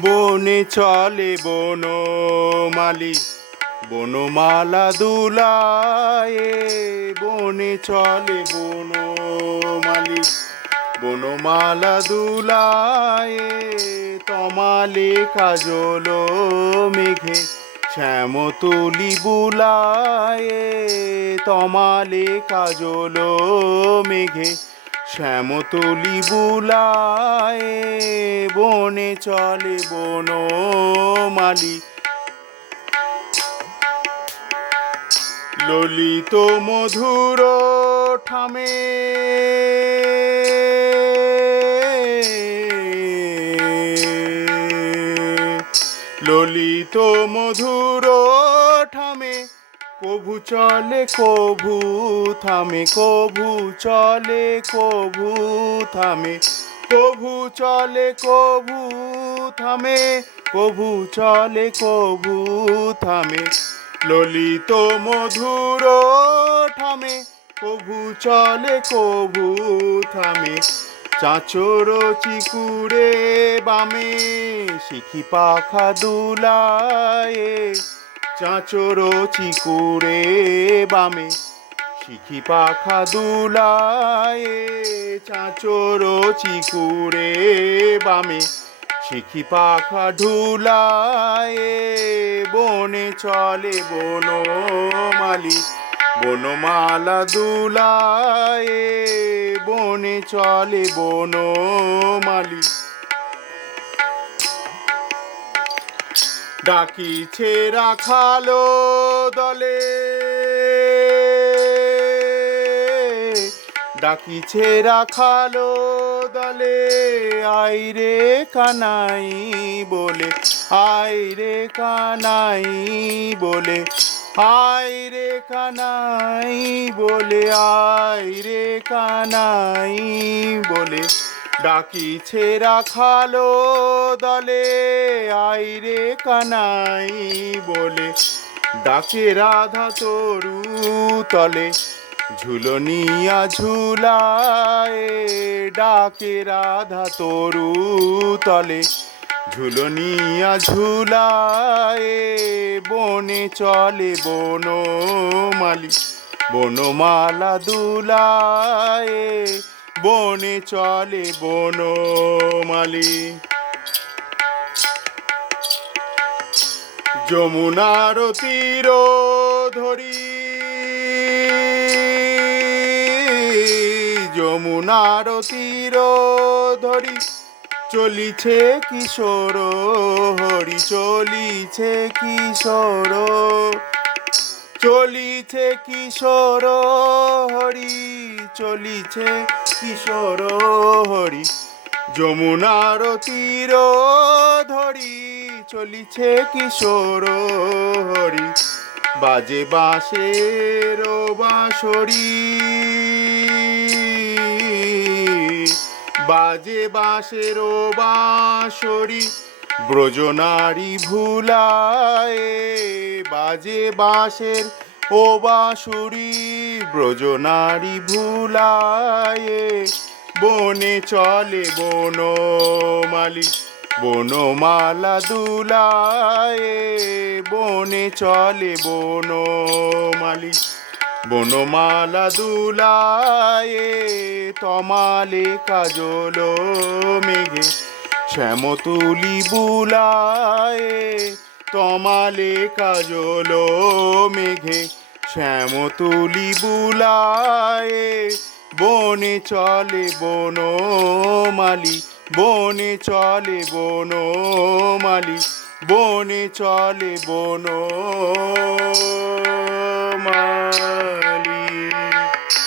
বনে চলে বনমালি, বনমালা দুলায়ে। বনে চলে বনমালি, বনমালা দুলায়ে। তমালে কাজল মেঘে শ্যামতুলি বুলায়ে। তমালে কাজল মেঘে শ্যামতুলি বুলায়ে বনে চলে বনমালি। ললিত মধুর ঠামে ললিত মধুর ঠামে কভু চলে, কভু থামে, কভু চলে, কভু থামে। কভু চলে, কভু থামে, কভু চলে, কভু থামে। ললিত মধুর থামে কভু চলে, কভু থামে। চাচর চিকুরে বামে, শিখি পাখা দুলায়ে চাচর চিকুরে বামে, শিখি পাখা দুলায়ে চাচর চিকুরে বামে, শিখি পাখা ঢুলায়ে, বনে চলে বনমালি, বনমালা দুলায়ে, বনে চলে বনমালি। ডাকিছে রাখালো দলে। ডাকি ডাকিছে রাখালো দলে আইরে কানাই বলে আইরে কানাই বলে আইরে কানাই বলে আইরে কানাই বলে। ডাকিছে, রাখালো দলে আইরে কানাই বলে। ডাকে রাধা তরু তলে ঝুলনিয়া ঝুলায়। ডাকে রাধা তরু তলে ঝুলনিয়া ঝুলায়। বনে চলে বনমালি, বনমালা দুলায়। বনে চলে বনমালি। যমুনার তীর ধরি যমুনার তীর ধরি চলিছে কিশোর হরি, চলিছে কিশোর। চলিছে কিশোর হরি। চলিছে কিশোর হরি। যমুনার তীর ধরি চলিছে কিশোর হরি। বাজে বাঁশের বাঁশরি বাজে বাঁশের বাঁশরি ব্রজনারী ভুলায় বাজে বাঁশের ও বাঁশুরি ব্রজনারী ভুলায়ে, বনে চলে বন বনমালি, বনমালা দুলায়ে, বনে চলে বন বনমালি, বনমালা দুলায়ে, তমালে কাজল মেঘে, শ্যামতুলি বুলায়ে, তমালে কাজল মেঘে শ্যামতুলি বুলায়ে বনে চলে বনমালি বনে চলে বনমালি বনে চলে বনমালি।